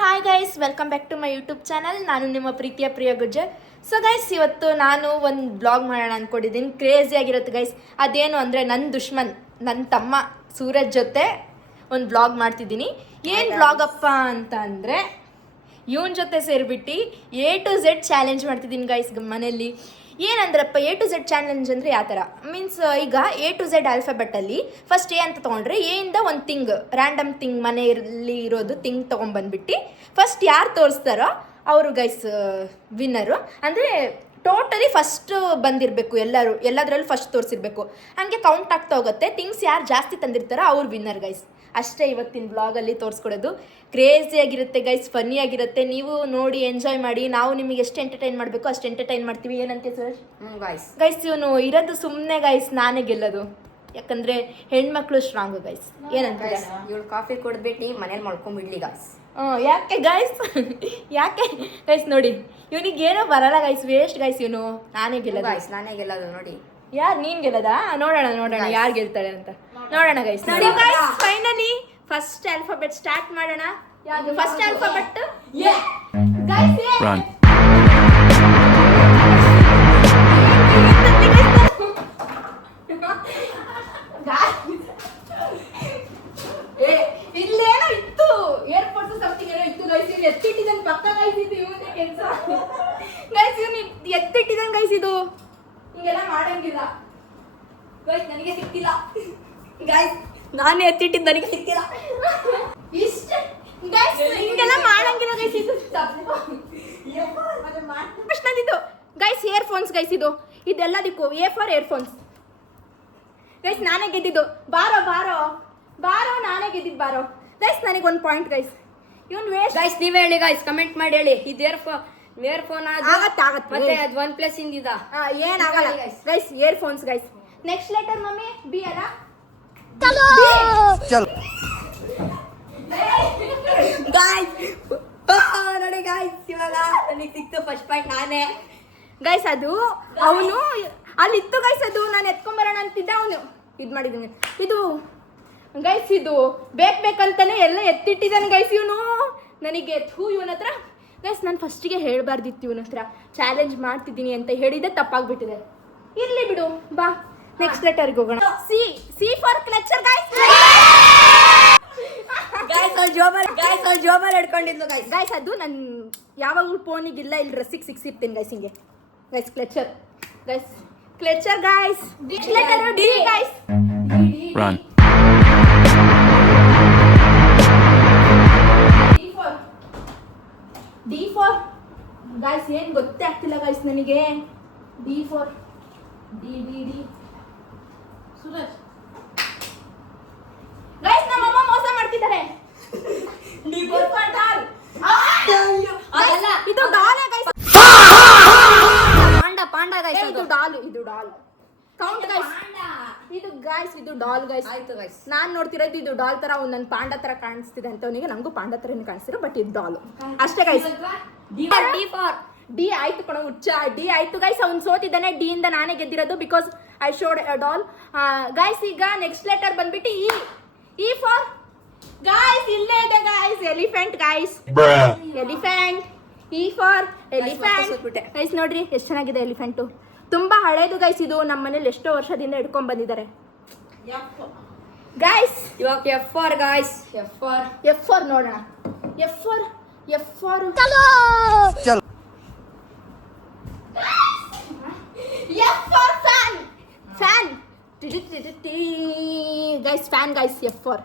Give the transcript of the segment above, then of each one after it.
Hi guys, welcome back to my YouTube channel. ನಾನು ನಿಮ್ಮ ಪ್ರೀತಿಯ ಪ್ರಿಯ ಗುಜ್ಜರ್. ಸೊ ಗೈಸ್, ಇವತ್ತು ನಾನು ಒಂದು ಬ್ಲಾಗ್ ಮಾಡೋಣ ಅಂದ್ಕೊಂಡಿದ್ದೀನಿ. ಕ್ರೇಜಿ ಆಗಿರುತ್ತೆ ಗೈಸ್. ಅದೇನು ಅಂದರೆ ನನ್ನ ದುಶ್ಮನ್, ನನ್ನ ತಮ್ಮ ಸೂರಜ್ ಜೊತೆ ಒಂದು ಬ್ಲಾಗ್ ಮಾಡ್ತಿದ್ದೀನಿ. ಏನು ಬ್ಲಾಗಪ್ಪ ಅಂತ ಅಂದರೆ, ಇವನ ಜೊತೆ ಸೇರಿಬಿಟ್ಟು A to Z ಚಾಲೆಂಜ್ ಮಾಡ್ತಿದ್ದೀನಿ ಗೈಸ್ ಮನೆಯಲ್ಲಿ. ಏನಂದ್ರಪ್ಪ A to Z ಚಾಲೆಂಜ್ ಅಂದರೆ ಯಾವ ಥರ ಮೀನ್ಸ್, ಈಗ A to Z ಆಲ್ಫಾಬೆಟಲ್ಲಿ ಫಸ್ಟ್ A ಅಂತ ತೊಗೊಂಡ್ರೆ A ಇಂದ ಒಂದು ಥಿಂಗ್, ರ್ಯಾಂಡಮ್ ಥಿಂಗ್, ಮನೆಯಲ್ಲಿ ಇರೋದು ಥಿಂಗ್ ತೊಗೊಂಬಂದ್ಬಿಟ್ಟು ಫಸ್ಟ್ ಯಾರು ತೋರಿಸ್ತಾರೋ ಅವರು ಗೈಸ್ ವಿನ್ನರು. ಅಂದರೆ ಟೋಟಲಿ ಫಸ್ಟ್ ಬಂದಿರಬೇಕು, ಎಲ್ಲದರಲ್ಲೂ ಫಸ್ಟ್ ತೋರಿಸಿರ್ಬೇಕು. ಹಾಗೆ ಕೌಂಟ್ ಆಗ್ತಾ ಹೋಗುತ್ತೆ. ಥಿಂಗ್ಸ್ ಯಾರು ಜಾಸ್ತಿ ತಂದಿರ್ತಾರೋ ಅವ್ರು ವಿನ್ನರ್ ಗೈಸ್. ಅಷ್ಟೇ ಇವತ್ತಿನ ಬ್ಲಾಗಲ್ಲಿ ತೋರಿಸ್ಕೊಡೋದು. ಕ್ರೇಜಿಯಾಗಿರುತ್ತೆ ಗೈಸ್, ಫನ್ನಿಯಾಗಿರುತ್ತೆ. ನೀವು ನೋಡಿ ಎಂಜಾಯ್ ಮಾಡಿ. ನಾವು ನಿಮಗೆ ಎಷ್ಟು ಎಂಟರ್ಟೈನ್ ಮಾಡಬೇಕು ಅಷ್ಟು ಎಂಟರ್ಟೈನ್ ಮಾಡ್ತೀವಿ. ಏನಂತೆ ಸರ್? ಗೈಸ್ ಇವನು ಇರೋದು ಸುಮ್ಮನೆ ಗೈಸ್, ನಾನೇ ಗೆಲ್ಲೋದು. ಯಾಕಂದರೆ ಹೆಣ್ಮಕ್ಳು ಸ್ಟ್ರಾಂಗು ಗೈಸ್. ಏನಂತ ಇವಳು ಕಾಫಿ ಕುಡಿದ್ಬಿಟ್ಟು ಮನೇಲಿ ಮಾಡ್ಕೊಂಡ್ಬಿಡ್ಲಿ ಗೈಸ್. ಯಾಕೆ ಗೈಸ್? ಯಾಕೆ ಗೈಸ್? ನೋಡಿ ಇವನಿಗೇನೋ ಬರಲ್ಲ ಗೈಸ್, ವೇಸ್ಟ್ ಗೈಸ್. ಇವನು ನಾನೇ ಗೆಲ್ಲೋದು ನೋಡಿ. ಯಾರು ನೀನ್ ಗೆಲ್ಲದ? ನೋಡೋಣ ಯಾರು ಗೆಲ್ತಾಳೆ ಅಂತ ನೋಡೋಣ ಗೈಸ್. ನೋಡಿ guys, finally first alphabet start ಮಾಡೋಣ. ಯಾವುದು ಫಸ್ಟ್ ಆಲ್ಫಾಬೆಟ್? ಗೈಸ್ ಇಲ್ಲೇನೋ ಇತ್ತು, ಏರ್ಪೋರ್ಟ್ಸ್ ಸಮಥಿಂಗ್ ಏನೋ ಇತ್ತು ಗೈಸ್. ಇವ್ನು ಎತ್ತಿಟ್ಟಿದ್ದಾನೆ ಪಕ್ಕ ಗೈಸ್. ಇದು ಇವನೇ ಕೆಲಸ ಗೈಸ್. ಇವನು ಎತ್ತಿಟ್ಟಿದ್ದಾನೆ ಗೈಸ್. ಇದು ಹಿಂಗೆಲ್ಲ ಮಾಡಂಗಿಲ್ಲ ಗೈಸ್. ನನಗೆ ಸಿಕ್ತಿಲ್ಲ ಗೈಸ್, ನಾನೇ ಎತ್ತಿಟ್ಟಿದ್ದು ನನಗೆ ಸಿಕ್ತಿಲ್ಲ. ಇಷ್ಟ ಗೈಸ್, ಹಿಂಗೆಲ್ಲ ಮಾಡಂಗಿಲ್ಲ ಗೈಸ್. ಇದು ಪ್ರಶ್ನದಿದ್ದು ಗೈಸ್. Earphones guys. ಇದೆಲ್ಲದಕ್ಕೂ A ಫಾರ್ ಇಯರ್ಫೋನ್ಸ್ ಗೈಸ್. ನಾನೇ ಗೆದ್ದಿದ್ದು. ಬಾರೋ ನಾನೇ ಗೆದ್ದಿದ್ದು. ಬಾರೋ ಗೈಸ್, ನನಗೆ ಒಂದು ಪಾಯಿಂಟ್ ಗೈಸ್. ಇವನು ವೇಸ್ಟ್ ಗೈಸ್. ನೀವೇ ಹೇಳಿ ಗೈಸ್, ಕಮೆಂಟ್ ಮಾಡಿ ಹೇಳಿ. ಇದು ಇಯರ್ಫೋನ್ ಆಗತ್ತೆ ಮತ್ತೆ ಅದು OnePlus ಇಂದಿದ ಏನಾಗಲ್ಲ guys. Earphones guys. Next letter mummy B ಅಲ್ಲ? ಗೈಸ್ ನೋಡಿ ಗೈಸ್, ಇವಾಗ ನನಗೆ ಸಿಕ್ತು ಫಸ್ಟ್ ಪಾಯಿಂಟ್ ನಾನೇ ಗೈಸ್. ಅದು ಅವನು ಅಲ್ಲಿತ್ತು ಗೈಸ್. ಅದು ನಾನು ಎತ್ಕೊಂಬರೋಣ ಅಂತಿದ್ದ, ಅವನು ಇದು ಮಾಡಿದ್ದೀನಿ. ಇದು ಗೈಸ್, ಇದು ಬೇಕಂತಾನೆ ಎಲ್ಲ ಎತ್ತಿಟ್ಟಿದ್ದಾನೆ ಗೈಸ್ ಇವನು. ನನಗೆ ಇವನ ಹತ್ರ ಗೈಸ್, ನಾನು ಫಸ್ಟಿಗೆ ಹೇಳಬಾರ್ದಿತ್ತು ಇವನ ಹತ್ರ ಚಾಲೆಂಜ್ ಮಾಡ್ತಿದ್ದೀನಿ ಅಂತ. ಹೇಳಿದ್ದೆ ತಪ್ಪಾಗ್ಬಿಟ್ಟಿದೆ. ಇರ್ಲಿ ಬಿಡು, ಬಾ ನೆಕ್ಸ್ಟ್ ಲೆಟರ್ಗೆ ಹೋಗೋಣ. C for clutcher guys. ಜೋಬಲ್ ಹಿಡ್ಕೊಂಡಿದ್ಲು ಗೈಸ್. ಗೈಸ್ ಅದು ನನ್ನ ಯಾವಾಗಲೂ ಫೋನಿಗಿಲ್ಲ, ಇಲ್ಲಿ ಡ್ರೆಸ್ಸಿಗೆ ಸಿಕ್ಸಿರ್ತೀನಿ ಗೈಸ್. ಹಿಂಗೆ guys, clutcher guys. Next letter D guys. D for guys. ಏನು ಗೊತ್ತೇ ಆಗ್ತಿಲ್ಲ ಗೈಸ್ ನನಗೆ. D for D Suraj guys. ನಮ್ಮಮ್ಮ ಮೋಸ ಮಾಡ್ತಿದ್ದಾರೆ. ಇದು ಡಾಲ್ ಗೈಸ್. Panda guys. ಇದು ಡಾಲ್ ಕೌಂಟ್ ಗೈಸ್. ಇದು ಡಾಲ್ ಗೈಸ್. ಆಯ್ತು ಗೈಸ್, ನಾನು ನೋಡ್ತಿರೋದು ಇದು ಡಾಲ್ ತರ. ಅವ್ನು ನನ್ನ ಪಾಂಡ ತರ ಕಾಣಿಸ್ತಿದೆ ಅಂತ ಅವನಿಗೆ. ನಂಗೂ ಪಾಂಡ ತರನೇ ಕಾಣಿಸ್ತಿರೋ, ಬಟ್ ಇದು ಡಾಲ್ ಅಷ್ಟೇ ಗೈಸ್. ಡಿ ಆಯ್ತು ಕಣ ಹುಚ್ಚ. ಡಿ ಆಯ್ತು ಗೈಸ್. ಅವ್ನು ಸೋತಿದ್ದಾನೆ. ಡಿ ಇಂದ ನಾನೇ ಗೆದ್ದಿರೋದು, because I showed a doll guys. ಈಗ ನೆಕ್ಸ್ಟ್ ಲೆಟರ್ ಬಂದ್ಬಿಟ್ಟು ಇ ಫಾರ್ ಗೈಸ್. ಇಲ್ಲೇ ಇದೆ guys, elephant guys. Elephant. E for elephant guys. ನೋಡ್ರಿ ಎಷ್ಟು ಚೆನ್ನಾಗಿದೆ ಎಲಿಫೆಂಟು. ತುಂಬಾ ಹಳೇದು ಗೈಸ್. ಇದು ನಮ್ಮ ಮನೇಲಿ ಎಷ್ಟೋ ವರ್ಷದಿಂದ ಹಿಡ್ಕೊಂಡ್ ಬಂದಿದ್ದಾರೆ ಗೈಸ್. ಇವಾಗ F for guys. F for ನೋಡೋಣ. F for fan guys. Fan guys. F for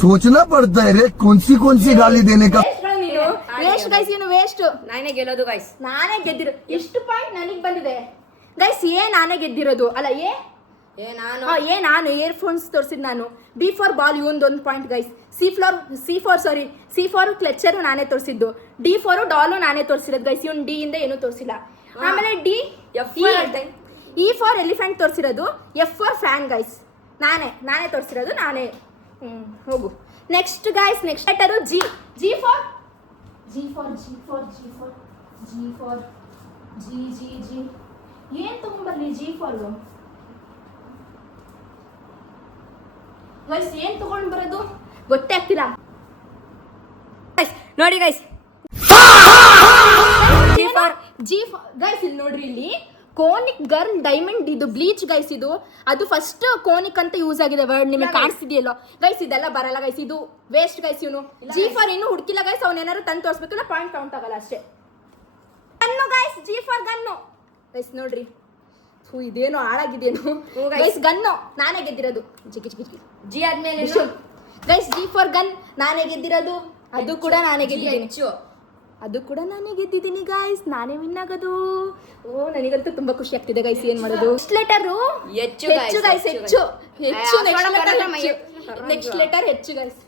सोचना पड़ता है रे, कौन सी गाली देने का. Waste guys. ಇವನು ವೇಸ್ಟ್. ನಾನೇ ಗೆಲ್ಲೋದು ಗೈಸ್. ನಾನೇ ಗೆದ್ದಿರೋ. ಎಷ್ಟು ಪಾಯಿಂಟ್ ನನಗೆ ಬಂದಿದೆ ಗೈಸ್? ನಾನೇ ಗೆದ್ದಿರೋದು ಅಲ್ಲ. ನಾನು ಇಯರ್ಫೋನ್ಸ್ ತೋರಿಸಿದ್ ನಾನು. B for ball. ಇವೊಂದು point guys. C for clutcher ನಾನೇ ತೋರಿಸಿದ್ದು. D ಫಾರು ಡಾಲು ನಾನೇ ತೋರಿಸಿರೋದು ಗೈಸ್. ಇವನು D ಇಂದ ಏನೂ ತೋರಿಸಿಲ್ಲ. ಆಮೇಲೆ E ಫಾರ್ ಎಲಿಫೆಂಟ್ ತೋರಿಸಿರೋದು. F for fan guys. ನಾನೇ ತೋರಿಸಿರೋದು ನಾನೇ. ಹೋಗು next guys. Next letter G for ಏನು ತಗೊಂಡ್ಬರ್ಲಿ? G for guys. ಏನು ತಗೊಂಡ್ ಬರೋದು? ಗೊತ್ತೇ ಆಗ್ತಿಲ್ಲ. ನೋಡಿ ಗೈಸ್, ಗೈಸ್ ಇಲ್ಲಿ ನೋಡ್ರಿ, ಇಲ್ಲಿ ಕೋನಿಕ್ ಗರ್ಲ್ ಡೈಮಂಡ್ ಇದು ಬ್ಲೀಚ್ ಗೈಸ್. ಇದು ಅದು ಫಸ್ಟ್ ಕೋನಿಕ್ ಅಂತ ಯೂಸ್ ಆಗಿದೆ ವರ್ಡ್, ನಿಮಗೆ ಕಾಣಿಸ್ತಿದೆಯಲ್ಲೋ ಗೈಸ್. ಇದೆಲ್ಲ ಬರಲ್ಲ ಗೈಸ್, ಇದು ವೇಸ್ಟ್ ಗೈಸ್. ಇವನು G4 ಇನ್ನೂ ಹುಡುಕಿಲ್ಲ ಗೈಸ್, ಅವ್ನೇನಾರು ತಂದು ತೋರಿಸ್ಬೇಕಲ್ಲ, ಪಾಯಿಂಟ್ ಕೌಂಟ್ ಆಗಲ್ಲ ಅಷ್ಟೇ. Gun guys, G4 gun guys ನೋಡ್ರಿ. ಇದೇನೋ ಹಾಳಾಗಿದೇನು ಗೈಸ್. ಗನ್ನು ನಾನೇ ಗೆದ್ದಿರೋದು. ಜಿ ಆದ್ಮೇಲೆ ಗೈಸ್ G4 ಗನ್ ನಾನೇ ಗೆದ್ದಿರೋದು. ಅದು ಕೂಡ ನಾನೇ ಗೆದ್ದಿದ್ದೀನಿ. ಅದು ಕೂಡ ನಾನೇ ಗೆದ್ದಿದ್ದೀನಿ ಗೈಸ್. ನಾನೇ ವಿನ್ ಆಗೋದು. ಓ ನನಗಂತೂ ತುಂಬಾ ಖುಷಿ ಆಗ್ತಿದೆ ಗೈಸ್. ಏನ್ ಮಾಡೋದು? ನೆಕ್ಸ್ಟ್ ಲೆಟರ್ ಹೆಚ್ಚು ಗೈಸ್, ಹೆಚ್ಚು. ನೆಕ್ಸ್ಟ್ ಲೆಟರ್ ಹೆಚ್ಚು ಗೈಸ್.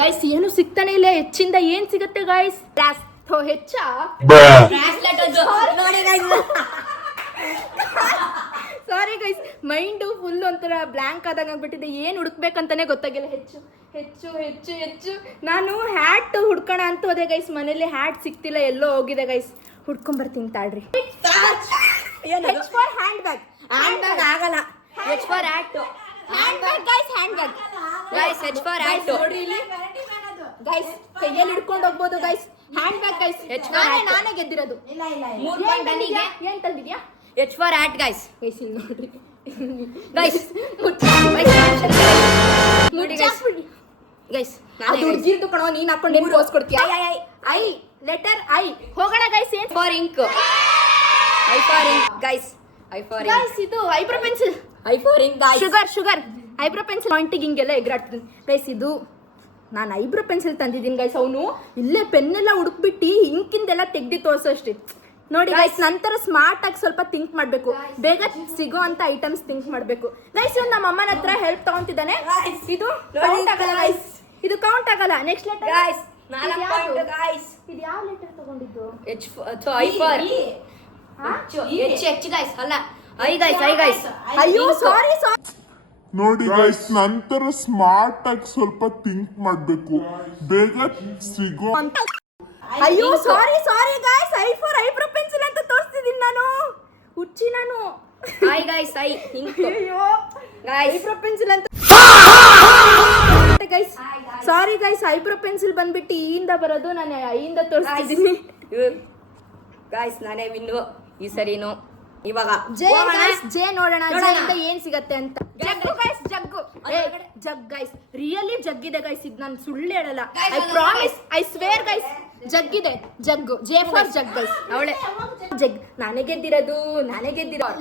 ಗೈಸ್ ಏನು ಸಿಗ್ತಾನೆ ಇಲ್ಲ. ಹೆಚ್ಚಿಂದ ಏನ್ ಸಿಗುತ್ತೆ ಗೈಸ್? ಹೆಚ್ಚ ಸಾರಿ ಗೈಸ್, ಮೈಂಡು ಫುಲ್ ಒಂಥರ ಬ್ಲ್ಯಾಂಕ್ ಆದಾಗ ಆಗ್ಬಿಟ್ಟಿದೆ. ಏನು ಹುಡುಕ್ಬೇಕಂತಾನೆ ಗೊತ್ತಾಗಿಲ್ಲ. ಹೆಚ್ಚು ಹೆಚ್ಚು ಹೆಚ್ಚು ಹೆಚ್ಚು. ನಾನು ಹ್ಯಾಟ್ ಹುಡ್ಕೋಣ ಅಂತ ಹೋದೆ ಗೈಸ್, ಮನೇಲಿ ಹ್ಯಾಟ್ ಸಿಕ್ತಿಲ್ಲ, ಎಲ್ಲೋ ಹೋಗಿದೆ ಗೈಸ್. ಹುಡ್ಕೊಂಬರ್ತೀನಿ ತಾಳ್ರಿ. H for hand bag. Hand bag ಆಗಲ್ಲ. H for hat. Hand bag guys, hand bag guys. H for hat. ನೋಡ್ರಿ ಇಲ್ಲಿ ಗೈಸ್, ಕೈಯಲ್ಲಿ ಹಿಡ್ಕೊಂಡು ಹೋಗ್ಬೋದು ಗೈಸ್. Hand bag guys. ನಾನೇ ಗೆದ್ದಿರೋದು. ಮೂರು ಪಾಯಿಂಟ್ ನನಗೆ. ಏನ್ ತಂದಿದ್ಯಾ? H for hat guys. Guys ಇಲ್ಲಿ ನೋಡ್ರಿ ಗೈಸ್ ನೋಡಿ ಗೈಸ್. ಗೈಸ್ ಅದು ಹುಡ್ಗಿರ್ದು ಕಣೋ, ನೀನ್ ಹಾಕೊಂಡು ಏನ್ ಪೋಸ್ ಕೊಡ್ತೀಯ? I letter I. ಹೋಗೋಣ ಗೈಸ್. ಏನ್ for ink. I for ink guys. I for ink guys. ಇದು eyebrow pencil. I for ink guys. Sugar eyebrow pencil ಪಾಯಿಂಟಿಗೆ ಹಿಂಗೆಲ್ಲ ಎಗರಾಡ್ತೀನಿ ಗೈಸ್. ಇದು ನಾನು ಐಬ್ರೋ ಪೆನ್ಸಿಲ್ ತಂದಿದ್ದೀನಿ ಗೈಸ್. ಅವನು ಇಲ್ಲೇ ಪೆನ್ನೆಲ್ಲ ಹುಡುಕ್ಬಿಟ್ಟು ಇಂಕಿಂದೆಲ್ಲ ತೆಗ್ದು ತೋರ್ಸೋ ಅಷ್ಟೇ. ನೋಡಿ ಗೈಸ್, ನಂತರ ಸ್ಮಾರ್ಟ್ ಆಗಿ ಸ್ವಲ್ಪ ಥಿಂಕ್ ಮಾಡಬೇಕು. ಬೇಗ ಸಿಗೋ ಅಂತ ಐಟಮ್ಸ್ ಥಿಂಕ್ ಮಾಡಬೇಕು ಗೈಸ್. ಇವ್ನು ನಮ್ಮ ಅಮ್ಮನ ಹತ್ರ ಹೆಲ್ಪ್ ತಗೊಂತಿದ್ದಾನೆ. ಇದು ಕೌಂಟ್ ಆಗಲ್ಲ ಗೈಸ್, ಇದು ಕೌಂಟ್ ಆಗಲ್ಲ. Next letter guys. 4 point guys. ಇದು ಯಾವ ಲೆಟರ್ ತಗೊಂಡಿದ್ದು? H for I for H guys. ಅಲ್ಲ ಐ ಗೈಸ್. I guys. ಅಯ್ಯೋ ಸಾರಿ. ನೋಡಿ ಗೈಸ್, ನಂತರ ಸ್ಮಾರ್ಟ್ ಆಗಿ ಸ್ವಲ್ಪ ಥಿಂಕ್ ಮಾಡ್ಬೇಕು, ಬೇಗ ಸಿಗೋ. ಅಯ್ಯೋ sorry guys. I for eyebrow pencil ಅಂತ ತೋರಿಸ್ತಿದ್ದೀನಿ ನಾನು. ಹುಚ್ಚಿ ನಾನು. I guys. ಐ ಇಂಕ್ ಅಯ್ಯೋ ಗೈಸ್. ಐಬ್ರೋ ಪೆನ್ಸಿಲ್ ಅಂತ guys. Sorry guys, eyebrow pencil ಬಂದ್ಬಿಟ್ಟು ಈಯಿಂದ ಬರೋದು, ನಾನು ಐಯಿಂದ ತೋರಿಸ್ತಿದ್ದೀನಿ. ಗೈಸ್ ನಾನೇ ವಿನ್ನು ಈ ಸರಿನು. ಇವಾಗ ಜೆ ಗೈಸ್, ಜೆ ನೋಡೋಣ ಜೆಯಿಂದ ಏನ್ ಸಿಗತ್ತೆ ಅಂತ. Jug guys, jug. Jug guys, really ಜಗ್ಗಿದೆ ಗೈಸ್. ಇದು ನಾನು ಸುಳ್ಳು ಹೇಳಲ್ಲ. I promise, I swear guys, ಜಗ್ಗಿದೆ. Jug. J for jug guys. ಅವಳೆ ಜಗ್. ನಾನೇ ಗೆದ್ದಿರೋದು.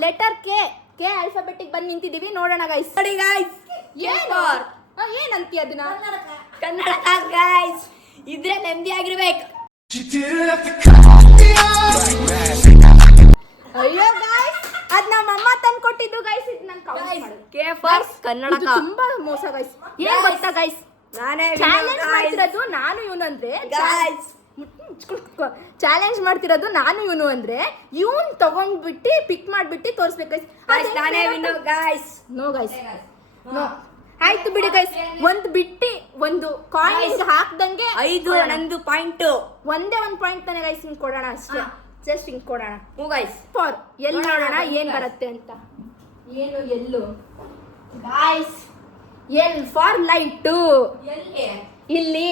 Letter K. ಕೆ ಆಲ್ಫಾಬೆಟಿಕ್ ಬಂದು ನಿಂತಿದೀವಿ. ನೋಡೋಣ ಗೈಸ್. ನೋಡಿ ಗೈಸ್. ಏನಂತೀಯ ಅದನ್ನ? ಕನ್ನಡ ಗೈಸ್. ಇದ್ರೆ ನೆಮ್ಮದಿ ಆಗಿರ್ಬೇಕು. ಅಯ್ಯೋ ಗೈಸ್, ಅದ್ ನಮ್ಮ ಅಮ್ಮ ತಂದು ಕೊಟ್ಟಿದ್ದು ಗೈಸ್. ಇದು ನಾನು ಕೌಂಟ್ ಮಾಡೋದು. K for Kannada. ಇದು ತುಂಬಾ ಮೋಸ ಗೈಸ್. ಏನ್ ಗೊತ್ತಾ ಗೈಸ್, ನಾನೇ ಚಾಲೆಂಜ್ ಮಾಡ್ತಿರೋದು ನಾನು ಇವನು ಅಂದ್ರೆ ಚಾಲೆಂಜ್ ಮಾಡ್ತಿರೋದು ನಾನು ಇವನು ಅಂದ್ರೆ ಇವನ್ ತಗೊಂಡ್ಬಿಟ್ಟು ಪಿಕ್ ಮಾಡ್ಬಿಟ್ಟು ತೋರಿಸ್ಬೇಕು ಗೈಸ್. ನಾನೇ win guys. No guys, no. ಆಯ್ತು ಬಿಡಿ ಗೈಸ್, ಒಂದು ಬಿಟ್ಟಿ ಒಂದು ಕಾಯಿನ್ ಹಾಕ್ದಂಗೆ 5 ನಂದು ಪಾಯಿಂಟ್. ಒಂದೇ ಒಂದು ಪಾಯಿಂಟ್ ತಾನೆ ಗೈಸ್. ಹಿಂಗ್ ಕೊಡೋಣ ಅಷ್ಟೇ, ಜಸ್ಟ್ ಹಿಂಗ್ ಕೊಡೋಣ. ಗೈಸ್ ಫಾರ್ ಎಲ್ಲಿ ನೋಡೋಣ ಏನ್ ಬರುತ್ತೆ ಅಂತ. ಏನು ಎಲ್ಲು ಗೈಸ್? L for light. ಇಲ್ಲಿ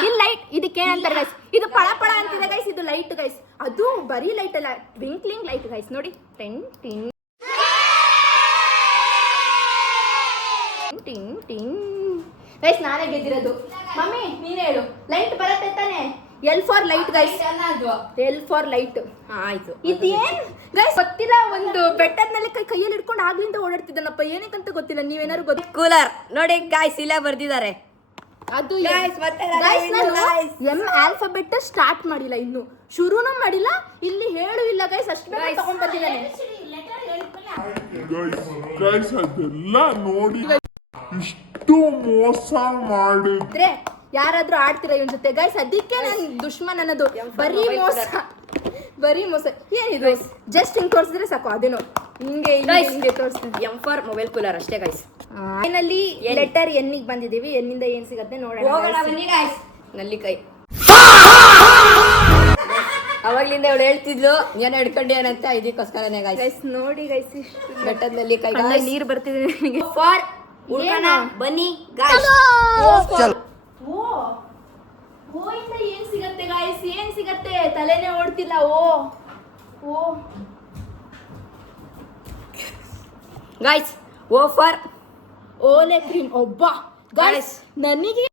ಇಲ್ಲಿ ಲೈಟ್. ಇದಕ್ಕೆ ಏನಂತಾರೆ ಗೈಸ್? ಇದು ಪಳ ಪಳ ಅಂತಿದೆ ಗೈಸ್. ಇದು ಲೈಟ್ ಗೈಸ್. ಅದು ಬರೀ ಲೈಟ್ ಅಲ್ಲ, ಟ್ವಿಂಕ್ಲಿಂಗ್ ಲೈಟ್ ಗೈಸ್. ನೋಡಿ, ಟಿಂಗ್ ಟಿಂಗ್ ಟಿಂಗ್ ಟಿಂಗ್ ಗೈಸ್. ನಾನೇ ಗೆದ್ದಿರೋದು. ಮಮ್ಮಿ ನೀನೇ ಹೇಳು, ಲೈಟ್ ಬರುತ್ತೆ ತಾನೆ? L for light guys. L for light. ಆಯ್ತು. ಇದೇನ್ ಗೈಸ್ ಗೊತ್ತಿಲ್ಲ. ಒಂದು ಬೆಟ್ಟದ್ನಲ್ಲಿ ಕೈಯಲ್ಲಿ ಹಿಡ್ಕೊಂಡು ಆಗ್ಲಿಂದ ಓಡಾಡ್ತಿದ್ದಾನಪ್ಪ. ಏನಕ್ಕಂತ ಗೊತ್ತಿಲ್ಲ. ನೀವೇನಾರು ಗೊತ್ತ? ಕೂಲರ್. ನೋಡಿ ಗೈಸ್, ಇಲ್ಲೇ ಬರ್ದಿದ್ದಾರೆ. ಅದು Guys, ಮತ್ತೆ ಎಂ ಆಲ್ಫಾಬೆಟ್ ಸ್ಟಾರ್ಟ್ ಮಾಡಿಲ್ಲ, ಇನ್ನು ಶುರುನು ಮಾಡಿಲ್ಲ. ಇಲ್ಲಿ ಹೇಳು ಇಲ್ಲ ಗೈಸ್, ಅಷ್ಟು ಬೇಗ ತಗೊಂಡ್ ಬಂದಿದ್ದಾನೆ. ಗೈಸ್ ಅದೆಲ್ಲ ನೋಡಿ ಇಷ್ಟು ಮೋಸ ಮಾಡಿದ್ರೆ ಯಾರಾದ್ರೂ ಆಡ್ತೀರಾ ಇವನ್ ಜೊತೆ ಗೈಸ್? ಅದಕ್ಕೆ ನನ್ ದುಶ್ಮನ್ ಅನ್ನೋದು. ಬರೀ ಮೋಸ. ಏನಿದು? ಜಸ್ಟ್ ಹಿಂಗ್ ತೋರಿಸಿದ್ರೆ ಸಾಕು. ಅದೇನೋ ಹಿಂಗೆ ತೋರಿಸ್ತೀನಿ. ಎಂ ಫಾರ್ ಮೊಬೈಲ್ ಕೂಲರ್ ಅಷ್ಟೇ ಗೈಸ್. ಫೈನಲಿ ಲೆಟರ್ ಎನ್ನಿಗೆ ಬಂದಿದೀವಿ. ಎನ್ನಿಂದ ಏನ್ ಸಿಗತ್ತೆ ನೋಡೋಣ. ನಲ್ಲಿಕಾಯಿ. ಅವಾಗ್ಲಿಂದ ಅವಳು ಹೇಳ್ತಿದ್ಲು ಏನೋ ಹಿಡ್ಕೊಂಡೆ ಏನಂತ, ಇದಕ್ಕೋಸ್ಕರನೇ ಗೈಸ್. ಗೈಸ್ ನೋಡಿ ಗೈಸ್, ಬೆಟ್ಟದ ನಲ್ಲಿಕಾಯಿ. ನೀರು ಬರ್ತಿದೆ ನನಗೆ. ಫಾರ್ ಹುಡ್ಕೋಣ ಏನು? ಬನ್ನಿ ಗಾಯ್ಸ್. ಓ ಓ ಇಂದ ಏನ್ ಸಿಗತ್ತೆ ಗಾಯ್ಸ್, ಏನ್ ಸಿಗತ್ತೆ ತಲೆನೇ ಓಡ್ತಿಲ್ಲ. ಓ ಓ ಗಾಯ್ಸ್ ಓಫರ್ ಓಲೆ ಕ್ರೀಮ್. ಒಬ್ಬ ಗಾಯ್ಸ್ ನನಗೆ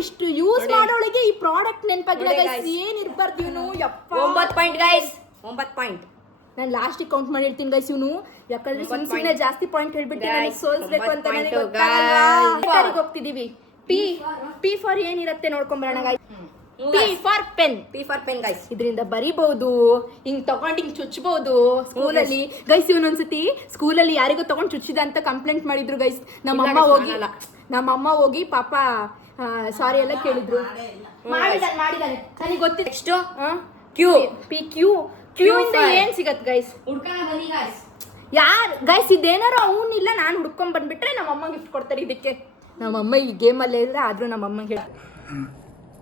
ಇಷ್ಟು ಯೂಸ್ ಮಾಡೋಳಿಗೆ ಈ ಪ್ರಾಡಕ್ಟ್ ನೆನಪಾಗಿಲ್ಲ ನೋಡಿ ಗೈಸ್. guys. ಏನ್ ಇರ್ಬಾರ್ದು ಇವನು ಯಪ್ಪ. 9 ಪಾಯಿಂಟ್ ಗಾಯ್ಸ್, 9 ಪಾಯಿಂಟ್. ನಾನು ಲಾಸ್ಟಿಗೆ ಕೌಂಟ್ ಮಾಡಿರ್ತೀನಿ ಗೈಸ್. ಇವನು ಯಾಕಂದ್ರೆ ಒಂಬತ್ತು ಸುಮ್ಮನೆ point. ಜಾಸ್ತಿ ಪಾಯಿಂಟ್ ಹೇಳ್ಬಿಟ್ಟು Guys, ನನಗೆ ಸೋಲ್ಸ್ಬೇಕು ಅಂತ ಒಂಬತ್ತು ನನಗೆ point, ಗೊತ್ತಾಗಲ್ವಾ. guys. ಹೋಗ್ತಿದೀವಿ. ಪಿ ಪಿ ಫಾರ್ ಏನಿರತ್ತೆ ನೋಡ್ಕೊಂಬರೋಣ guys. P for pen. P for pen guys. ಇದರಿಂದ ಬರಿಬಹುದು, ಹಿಂಗ್ ತಗೊಂಡ್ ಹಿಂಗ್ ಚುಚ್ಚಬಹುದು ಸ್ಕೂಲಲ್ಲಿ. ಗೈಸ್ ಇವನೊಂದ್ಸತಿ ಸ್ಕೂಲಲ್ಲಿ ಯಾರಿಗೋ ತಗೊಂಡ್ ಚುಚ್ಚಿದ ಅಂತ ಕಂಪ್ಲೇಂಟ್ ಮಾಡಿದ್ರು ಗೈಸ್. ನಮ್ಮಮ್ಮ ಹೋಗಿ ಪಾಪ ಸಾರಿ ಎಲ್ಲ ಕೇಳಿದ್ರು. ಮಾಡಿದಾನೆ ನನಗೆ ಗೊತ್ತಿಲ್ಲ. Next Q. P Q Q ಇಂದ Q5. ಏನ್ ಸಿಗತ್ ಗೈಸ್? ಹುಡ್ಕೋಣ ಬನ್ನಿ ಗಾಯ್ಸ್. ಯಾರ್ ಗೈಸ್ ಇದೇನಾರು ಅವನಿಲ್ಲ ನಾನು ಹುಡ್ಕೊಂಡ್ ಬಂದ್ಬಿಟ್ರೆ ನಮ್ಮಮ್ಮ ಗಿಫ್ಟ್ ಕೊಡ್ತಾರೆ ಇದಕ್ಕೆ. ನಮ್ಮಮ್ಮ ಈ ಗೇಮಲ್ಲೇ ಇದ್ರೆ ಆದ್ರೂ ನಮ್ಮಮ್ಮಂಗೆ ಹೇಳಿ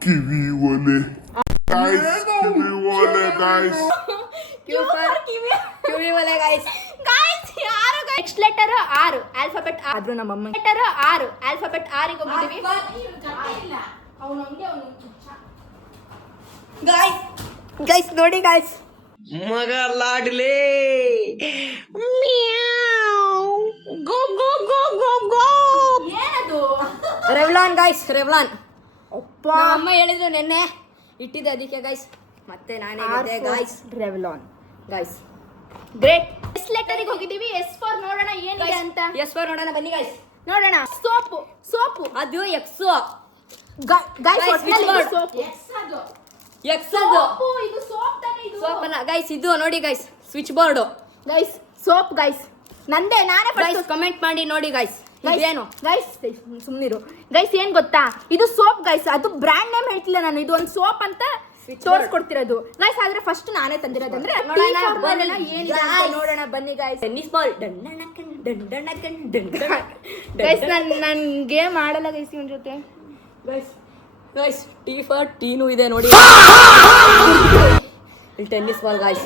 ಕಿವಿ ಒಲೆ ಗಾಯ್ಸ್, ಕಿವಿ ಒಲೆ ಗಾಯ್ಸ್. ಕ್ಯೂ ಫಾರ್ ಕಿವಿ ಒಲೆ ಗಾಯ್ಸ್. ಗೈಸ್ ಯಾರು ನೆಕ್ಸ್ಟ್ ಲೆಟರ್ ಆರ್ ಆಲ್ಫಾಬೆಟ್ ಆದ್ರೂ ನಮ್ಮಮ್ಮ ಲೆಟರ್ ಆರ್ ಆಲ್ಫಾಬೆಟ್ ಆರ್ ಗೆ ಹೋಗಿದೀವಿ. ಅವನು ಹಂಗೆ ಅವನು ಗಾಯ್ಸ್ ಗಾಯ್ಸ್ ನೋಡಿ ಗಾಯ್ಸ್. ಮಗ ಲಾಡ್ಲೆ ಏನದು? ರೆವ್ಲಾನ್ ಗಾಯ್ಸ್, ರೆವ್ಲಾನ್. ಅಪ್ಪ ಅಮ್ಮ ಹೇಳಿದ್ರು ನೆನ್ನೆ ಇಟ್ಟಿದ್ದೆ ಅದಕ್ಕೆ ಗಾಯ್ಸ್. ಮತ್ತೆ ನಾನೇ ಗೆದ್ದೆ guys. Revlon guys great. S letter ಗೆ ಹೋಗಿದೀವಿ. ಎಸ್ ಫಾರ್ ನೋಡೋಣ ಏನಿದೆ ಅಂತ ಎಸ್ ಫಾರ್ ನೋಡೋಣ ಬನ್ನಿ ಗಾಯ್ಸ್. ನೋಡೋಣ. ಸೋಪು ಸೋಪು ಅದು ಎಕ್ಸ್ ಗೈಸ್ Guys, ಒಟ್ನಲ್ಲಿ which word? ಸೋಪು. ಎಕ್ಸ್ ಅದು ಸೋಪು ಇದು ಸೋಪ್ ತಾನೇ ಇದು. ಸೋಪ್ ಅಲ್ಲ ಗಾಯ್ಸ್, ಇದು ನೋಡಿ guys switch board. Guys soap guys ನಾನೇ ಗೈಸ್ ಕಮೆಂಟ್ ಮಾಡಿ ನೋಡಿ ಗಾಯ್ಸ್. ಇದೇನು ಗೈಸ್ ಸುಮ್ನಿರು ಗೈಸ್. ಏನ್ ಗೊತ್ತಾ ಇದು ಸೋಪ್ ಗೈಸ್. ಅದು ಬ್ರ್ಯಾಂಡ್ ನೇಮ್ ಹೇಳ್ತಿಲ್ಲ ನಾನು, ಇದು ಒಂದು ಸೋಪ್ ಅಂತ ತೋರಿಸ್ಕೊಡ್ತಿರೋದು ಗೈಸ್. ಆದ್ರೆ ಫಸ್ಟ್ ನಾನೇ ತಂದಿರೋದಂದ್ರೆ ನೋಡೋಣ ಬನ್ನಿ. ಏನಿದೆ ಅಂತ Guys. ನೋಡೋಣ ಬನ್ನಿ ಗೈಸ್. ಟೆನ್ನಿಸ್ ಬಾಲ್ ದಂಡಣಕನ್ ದಂಡಣಕನ್ ಗೈಸ್ ನನ್ ಗೇಮ್ ಆಡಲ್ಲ ಗೈಸ್ ಇವನ್ ಜೊತೆ. ಗೈಸ್ ಗೈಸ್ ಟಿ ಫಾರ್ ಟೀನು ಇದೆ ನೋಡಿ. ಇಲ್ಲಿ ಟೆನ್ನಿಸ್ ಬಾಲ್ ಗಾಯ್ಸ್.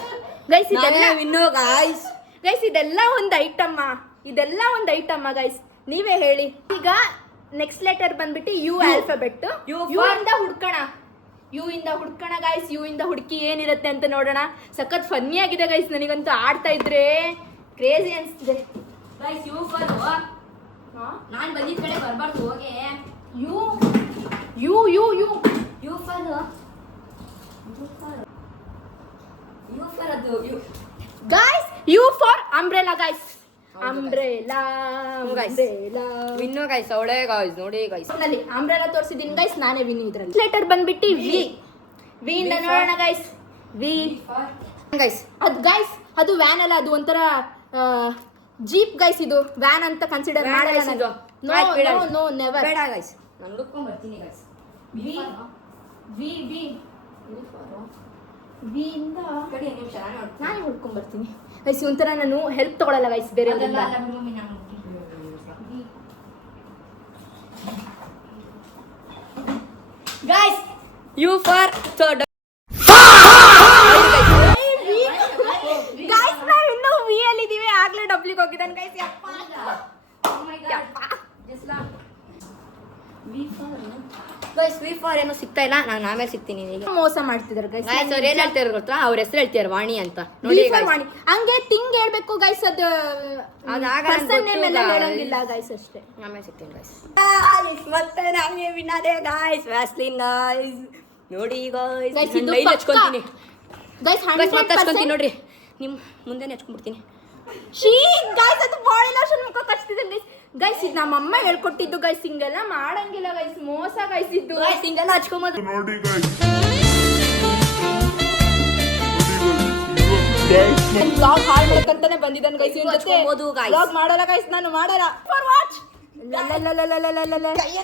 ಗೈಸ್ ಇದೆಲ್ಲ ಇನ್ನು ಗಾಯ್ಸ್ ಗೈಸ್ ಇದೆಲ್ಲ ಒಂದು ಐಟಮ್ಮ ಗೈಸ್. ನೀವೇ ಹೇಳಿ. ಈಗ ನೆಕ್ಸ್ಟ್ ಲೆಟರ್ ಬಂದ್ಬಿಟ್ಟು U alphabet. U U for- ಇಂದ ಹುಡ್ಕೋಣ. ಯು ಇಂದ ಹುಡ್ಕೋಣ ಗೈಸ್. ಯು ಇಂದ ಹುಡುಕಿ ಏನಿರುತ್ತೆ ಅಂತ ನೋಡೋಣ. ಸಖತ್ ಫನ್ನಿ ಆಗಿದೆ ಗೈಸ್. ನನಗಂತೂ ಆಡ್ತಾ ಇದ್ರೆ ಕ್ರೇಜಿ ಅನ್ಸ್ತಿದೆ. ಗೈಸ್ ಯು ಫಾರ್ ನಾನು ಬಂದಿದ್ದ ಕಡೆ ಬರಬಾರ್ದು ಹೋಗಿ. U U U U U for ಅದು U guys U for umbrella guys. Umbrella guys. Umbrella win guys ಅವಳೇ ಗಾಯ್ಸ್ ನೋಡಿ ಗಾಯ್ಸ್. ನಲ್ಲಿ ಅಂಬ್ರೆಲಾ ತೋರಿಸಿದೀನಿ ಗೈಸ್. ನಾನೇ ವಿನ್ ಇದ್ರಲ್ಲಿ. ಲೆಟರ್ ಬಂದ್ಬಿಟ್ಟು ವಿ. ವಿ ಇಂದ ನೋಡೋಣ ಗೈಸ್. ವಿ ಗೈಸ್ ಅದು ಗೈಸ್ ಅದು ವ್ಯಾನ್ ಅಲ್ಲ, ಅದು ಒಂಥರ ಜೀಪ್ ಗೈಸ್. ಇದು ವ್ಯಾನ್ ಅಂತ ಕನ್ಸಿಡರ್ Van ಮಾಡಲ್ಲ guys ಇದು. ನಾನು. ಆಯ್ತು, ಬೇಡ. No never. ಬೇಡ ಗಾಯ್ಸ್ ನಾನು ಹುಡ್ಕೊಂಡ್ ಬರ್ತೀನಿ guys. V V V V ಇಂದ ಕಡಿ ನಿಮಿಷ ನಾನು ನಾನೇ ಹುಡ್ಕೊಂಡ್ ಬರ್ತೀನಿ ಗೈಸ್. ಒಂಥರ ನಾನು ಹೆಲ್ಪ್ ತಗೊಳಲ್ಲ ಗೈಸ್ ಬೇರೆ. Guys U for third guys ನಾವು ಇನ್ನೂ ವಿ ಅಲ್ಲಿ ಇದೀವಿ. ಆಗ್ಲೇ ಡಬ್ಲಿಗೆ ಹೋಗಿದ್ದಾನೆ ಗೈಸ್. ಗೈಸ್ ವಿ ಫಾರ್ ಏನು ಸಿಗ್ತಾ ಇಲ್ಲ. ನಾನು ಆಮೇಲೆ ಸಿಗ್ತೀನಿ ಈಗ. ಮೋಸ ಮಾಡ್ತಿದ್ದಾರೆ ಗೈಸ್. ಗಾಯ್ಸ್ ಅವ್ರು ಏನ್ ಹೇಳ್ತಾರೆ ಗೊತ್ತಾ? ಅವ್ರ ಹೆಸರು ಹೇಳ್ತಾರೆ ವಾಣಿ ಅಂತ ನೋಡಿ guys. ಹಂಗೆ ತಿಂಗ್ ಹೇಳ್ಬೇಕು ಗೈಸ್. ಅದು ಅದಾಗಲ್ಲ ಪರ್ಸನ್ ನೇಮ್ ಎಲ್ಲ ಗೊತ್ತು ಹೇಳಂಗಿಲ್ಲ ಗೈಸ್ ಅಷ್ಟೇ. ಆಮೇಲೆ ಸಿಗ್ತೀನಿ ಗಾಯ್ಸ್. ಮತ್ತೆ ನಾನೇ ವಿನ್ನದೆ ಗಾಯ್ಸ್. ವ್ಯಾಸ್ಲಿನ್ ಗಾಯ್ಸ್ ನೋಡಿ ಗಾಯ್ಸ್. ಗೈಸ್ ಇದು ಲೈನ್ ಹಚ್ಕೊಂತೀನಿ ಗೈಸ್. ಗೈಸ್ ಮತ್ತೆ ಹಚ್ಕೊಂತೀನಿ ನೋಡ್ರಿ. ನಿಮ್ ಮುಂದೆನೆ ಹಚ್ಕೊಂಡ್ಬಿಡ್ತೀನಿ. ಶೀ ಗೈಸ್ ಅದು ಬಾಡಿ ಲೋಷನ್ ಮುಖ ಕಚ್ತಿದೆ ಗೈಸ್. ಗೈಸ್ ಇದು ನಮ್ಮಮ್ಮ ಹೇಳ್ಕೊಟ್ಟಿದ್ದು ಗೈಸ್. ಹಿಂಗೆಲ್ಲ ಮಾಡಂಗಿಲ್ಲ ಗೈಸ್. ಮೋಸ ಗೈಸ್ ಇದು. ಗಾಯ್ಸ್ ಹಿಂಗೆಲ್ಲ ಹಚ್ಕೊಂಬೋದು. ನೋಡಿ ಗಾಯ್ಸ್, ಬ್ಲಾಗ್ ಹಾಳು ಮಾಡಕ್ಕಂತಾನೆ ಬಂದಿದ್ದಾನೆ ಗೈಸ್. ಇವನ್ ಜೊತೆ ಹಚ್ಕೊಬೋದು guys. ಬ್ಲಾಗ್ ಮಾಡಲ್ಲ ಗೈಸ್. ನಾನು ಮಾಡಲ್ಲ. ಫಾರ್ ವಾಚ್ ಕೈಯನ್ನ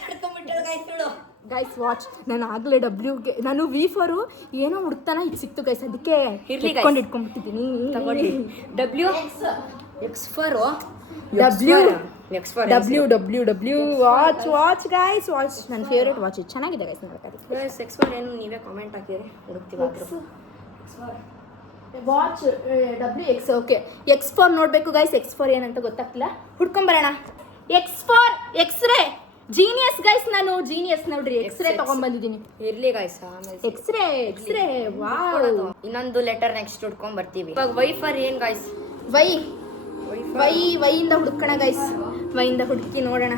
ಹಿಡ್ಕೊಂಡ್ಬಿಟ್ಟಳು guys ಇವಳು. Guys watch. ನಾನು ಆಗ್ಲೇ ಡಬ್ಲ್ಯೂಗೆ ನಾನು ವಿ ಫಾರು ಏನೋ ಹುಡುಕ್ತಾನ ಇದು ಸಿಕ್ತು ಗೈಸ್. ಅದಕ್ಕೆ ಇರ್ಲಿ guys. ಇಟ್ಕೊಂಡ್ಬಿಟ್ಟಿದ್ದೀನಿ. ತಗೊಳ್ಳಿ. W X for W X for W W W watch guys. Watch ನನ್ನ ಫೇವ್ರೇಟ್ ವಾಚ್. ಚೆನ್ನಾಗಿದೆ ಗೈಸ್. ನೋಡೋಕೆ ಗೈಸ್ ಎಕ್ಸ್ ಫಾರ್ ಏನು ನೀವೇ ಕಾಮೆಂಟ್ ಹಾಕಿರಿ ಹುಡುಕ್ತೀವಿ. ವಾಚ್ WX ಓಕೆ X4 ನೋಡಬೇಕು ಗೈಸ್. X4 ಏನಂತ ಗೊತ್ತಾಗ್ತಿಲ್ಲ, ಹುಡ್ಕೊಂಬರೋಣ. X4 ಎಕ್ಸ್ರೇ ಜೀನಿಯಸ್ ಗೈಸ್, ನಾನು ಜೀನಿಯಸ್ ನೋಡ್ರಿ. ಎಕ್ಸ್ರೇ ತಗೊಂಡ್ಬಂದಿದ್ದೀನಿ. ಇರ್ಲಿ ಗಾಯ್ಸ್, ಆಮೇಲೆ ಎಕ್ಸ್ರೇ ವಾವ್. ಇನ್ನೊಂದು ಲೆಟರ್ ನೆಕ್ಸ್ಟ್ ಹುಡ್ಕೊಂಡ್ ಬರ್ತೀವಿ. ಇವಾಗ ವೈಫರ್ ಏನ್ ಗಾಯ್ಸ್? ವೈಯಿಂದ ಹುಡುಕೋಣ ಗೈಸ್. ವೈಯಿಂದ ಹುಡುಕಿ ನೋಡೋಣ.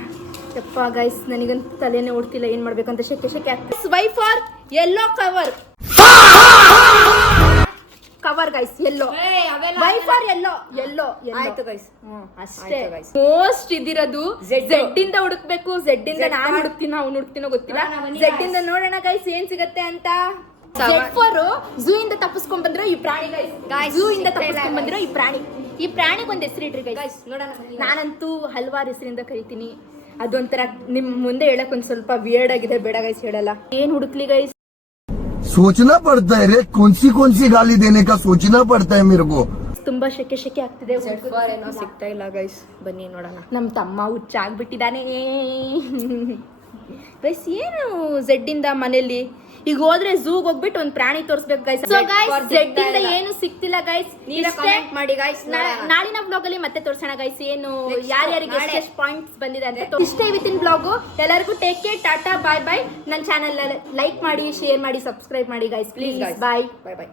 ಯಪ್ಪ ಗೈಸ್, ನನಗಂತೂ ತಲೆನೇ ಓಡ್ತಿಲ್ಲ, ಏನ್ ಮಾಡ್ಬೇಕಂತ ಶೆಕೆ ಆಗ್ತದೆ. Y for yellow cover guys, yellow. Y for yellow ಆಯ್ತು ಗೈಸ್, ಅಷ್ಟೇ. ಆಯ್ತು guys. ಮೋಸ್ಟ್ ಇದಿರೋದು Z. Z ಇಂದ ಹುಡುಕ್ಬೇಕು. Z ಇಂದ ನಾನು ಹುಡುಕ್ತೀನೋ ಅವ್ನು ಹುಡುಕ್ತೀನೋ ಗೊತ್ತಿಲ್ಲ. Z ಇಂದ ನೋಡೋಣ ಗೈಸ್ ಏನ್ ಸಿಗತ್ತೆ ಅಂತ. Z4 ಝೂ ಇಂದ ತಪ್ಪಿಸ್ಕೊಂಡ್ ಬಂದಿರೋ ಈ ಪ್ರಾಣಿ ಗೈಸ್. ಝೂ ಇಂದ ತಪ್ಪಿಸ್ಕೊಂಡ್ ಬಂದಿರೋ ಈ ಪ್ರಾಣಿ. ಈ ಪ್ರಾಣಿಗೆ ಒಂದು ಹೆಸರಿಟ್ರಿ ಗೈಸ್. ನೋಡೋಣ. ನಾನಂತೂ ಹಲವಾರು ಹೆಸರಿಂದ ಕರಿತೀನಿ. ಅದೊಂಥರ ನಿಮ್ ಮುಂದೆ ಹೇಳಕ್ ಒಂದ್ ಸ್ವಲ್ಪ ವಿಯರ್ಡ್ ಆಗಿದೆ, ಬೇಡ ಗೈಸ್ ಹೇಳಲ್ಲ. ಏನ್ ಹುಡುಕ್ಲಿ ಗೈಸ್? सोचना पड़ता है रे, कौन सी गाली देने का सोचना पड़ता है मेरे को. ತುಂಬಾ ಶೆಕೆ ಆಗ್ತಿದೆ. ಏನೋ ಸಿಗ್ತಾ ಇಲ್ಲ ಗೈಸ್, ಬನ್ನಿ ನೋಡೋಣ. ನಮ್ ತಮ್ಮ ಹುಚ್ಚಾಗ್ಬಿಟ್ಟಿದ್ದಾನೆ ಗೈಸ್. ಏನು Z ಇಂದ ಮನೇಲಿ ಈಗ ಹೋದ್ರೆ ಝೂಗ್ ಹೋಗ್ಬಿಟ್ಟು ಒಂದ್ ಪ್ರಾಣಿ ತೋರಿಸ್ಬೇಕು ಗೈಸ್. ಸೊ ಗೈಸ್ Z ಇಂದ ಏನು ಸಿಗ್ತಿಲ್ಲ ಗೈಸ್. ಕಮೆಂಟ್ ಮಾಡಿ ಗೈಸ್. ನಾಳಿನ ಬ್ಲಾಗ್ ಅಲ್ಲಿ ಮತ್ತೆ ತೋರ್ಸೋಣ ಗೈಸ್, ಏನು ಯಾರ್ಯಾರಿಗೆ ಎಷ್ಟು ಪಾಯಿಂಟ್ಸ್ ಬಂದಿದೆ ಅಂತ. ಇಷ್ಟೇ ಇವತ್ತಿನ ಬ್ಲಾಗು. ಎಲ್ಲರಿಗೂ ಟೇಕ್ ಕೇರ್, ಟಾಟಾ, ಬಾಯ್ ಬಾಯ್. ನನ್ನ ಚಾನಲ್ ಲೈಕ್ ಮಾಡಿ, ಶೇರ್ ಮಾಡಿ, ಸಬ್ಸ್ಕ್ರೈಬ್ ಮಾಡಿ guys please. Bye bye bye.